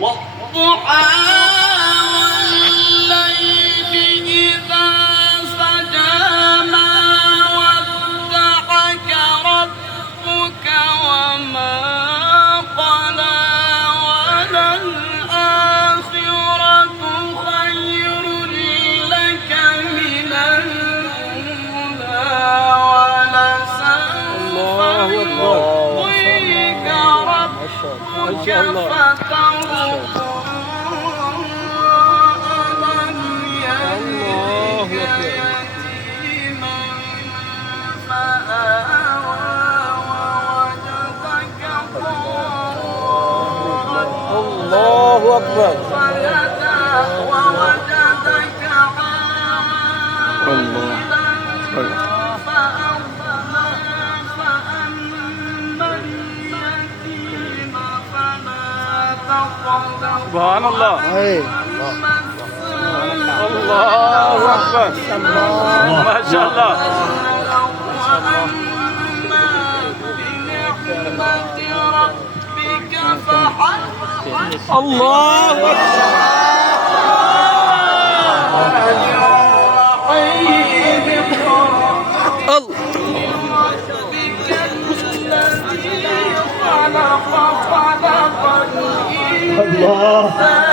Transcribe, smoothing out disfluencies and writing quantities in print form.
والضحى والليل إذا سجى ما ودعك ربك وما قلى وللآخرة خير لك من الأولى ولسوف يعطيك ربك فترضى ألم يجدك يتيما فآوى ووجدك ضالا الله أكبر. فهدى ووجدك عائلا فأغنى فأما اليتيم فلا تقهر سبحان الله. وأما الله أكبر. ما شاء الله. وأما بنعمة ربك فحدث الله أكبر. ربك الذي خلق الإنسان